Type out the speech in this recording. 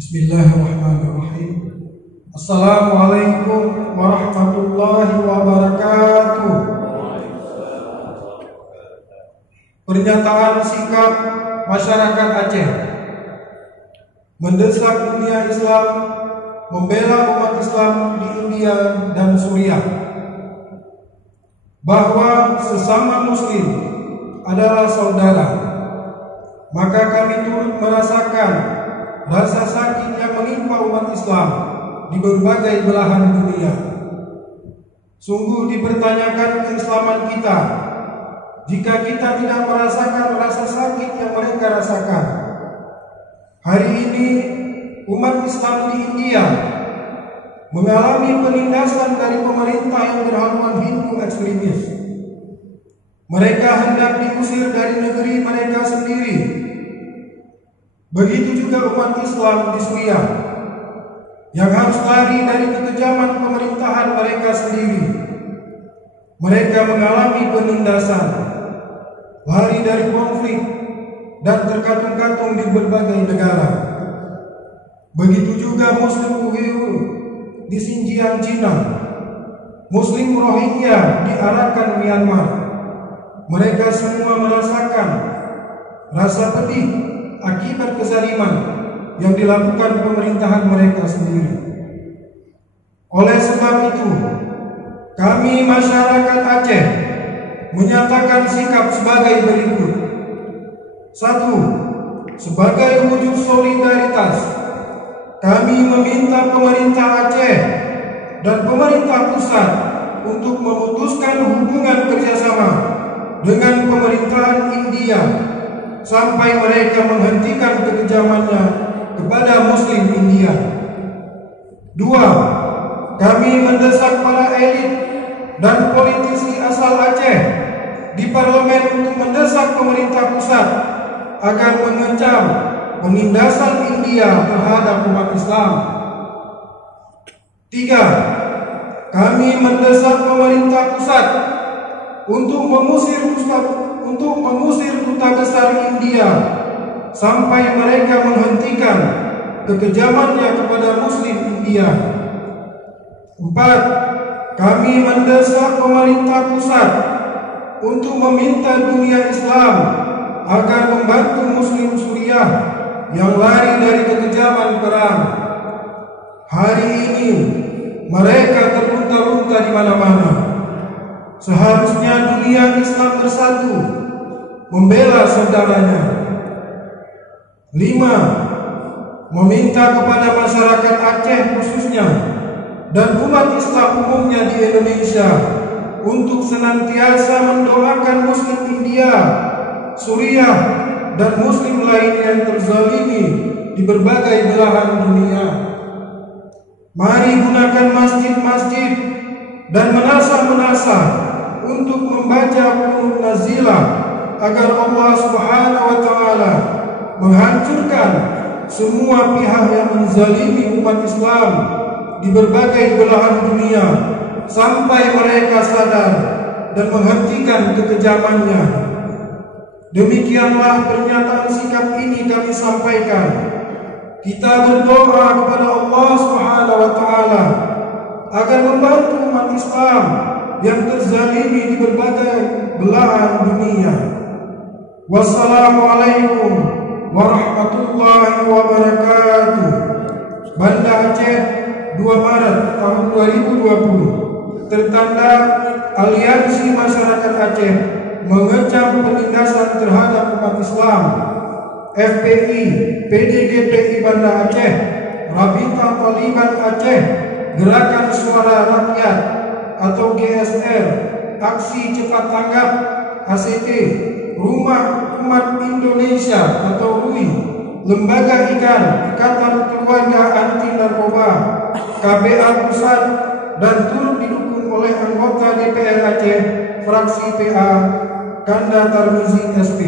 Bismillahirrahmanirrahim. Assalamualaikum warahmatullahi wabarakatuh. Pernyataan sikap masyarakat Aceh mendesak dunia Islam membela umat Islam di India dan Suriah, bahwa sesama muslim adalah saudara. Maka kami turut merasakan rasa sakit yang menimpa umat Islam di berbagai belahan dunia. Sungguh dipertanyakan keislaman kita jika kita tidak merasakan rasa sakit yang mereka rasakan. Hari ini umat Islam di India mengalami penindasan dari pemerintah yang berhaluan Hindu ekstremis. Mereka hendak diusir dari negeri mereka sendiri. Begitu juga umat Islam di Suriah yang harus lari dari kekejaman pemerintahan mereka sendiri. Mereka mengalami penindasan, lari dari konflik, dan terkatung-katung di berbagai negara. Begitu juga Muslim Uyghur di Xinjiang, Cina, Muslim Rohingya di Arakan, Myanmar. Mereka semua merasakan rasa pedih akibat kezaliman yang dilakukan pemerintahan mereka sendiri. Oleh sebab itu, kami masyarakat Aceh menyatakan sikap sebagai berikut. 1. Sebagai wujud solidaritas, kami meminta pemerintah Aceh dan pemerintah pusat untuk memutuskan hubungan kerjasama dengan pemerintahan India sampai mereka menghentikan kekejamannya kepada Muslim India. 2. Kami mendesak para elit dan politisi asal Aceh di parlemen untuk mendesak pemerintah pusat agar mengecam penindasan India terhadap umat Islam. 3. Kami mendesak pemerintah pusat untuk mengusir duta besar India sampai mereka menghentikan kekejamannya kepada Muslim India. 4. Kami mendesak pemerintah pusat untuk meminta dunia Islam agar membantu Muslim Suriah yang lari dari kekejaman perang. Hari ini mereka terlunta-lunta di mana-mana. Seharusnya dunia Islam bersatu membela saudaranya. 5. Meminta kepada masyarakat Aceh khususnya dan umat Islam umumnya di Indonesia untuk senantiasa mendoakan Muslim India, Suriah, dan Muslim lain yang terzalimi di berbagai belahan dunia. Mari gunakan masjid-masjid dan menasah-menasah untuk membaca qunut nazilah agar Allah Subhanahu wa taala menghancurkan semua pihak yang menzalimi umat Islam di berbagai belahan dunia sampai mereka sadar dan menghentikan kekejamannya. Demikianlah pernyataan sikap ini kami sampaikan. Kita berdoa kepada Allah Subhanahu wa taala agar membantu umat Islam yang terzalimi di berbagai belahan dunia. Wassalamualaikum warahmatullahi wabarakatuh. Banda Aceh, 2 Maret tahun 2020. Tertanda Aliansi Masyarakat Aceh mengecam penindasan terhadap umat Islam. FPI, PDGPI Banda Aceh, Rabita Taliban Aceh, Gerakan Suara Rakyat atau GSR, Aksi Cepat Tanggap ACT, Rumah Umat Indonesia atau RUI, Lembaga IKAN, Ikatan Keluarga Anti Narkoba, KBA Pusat, dan turut didukung oleh anggota DPR Aceh, fraksi PA Kanda Tarmizi SP.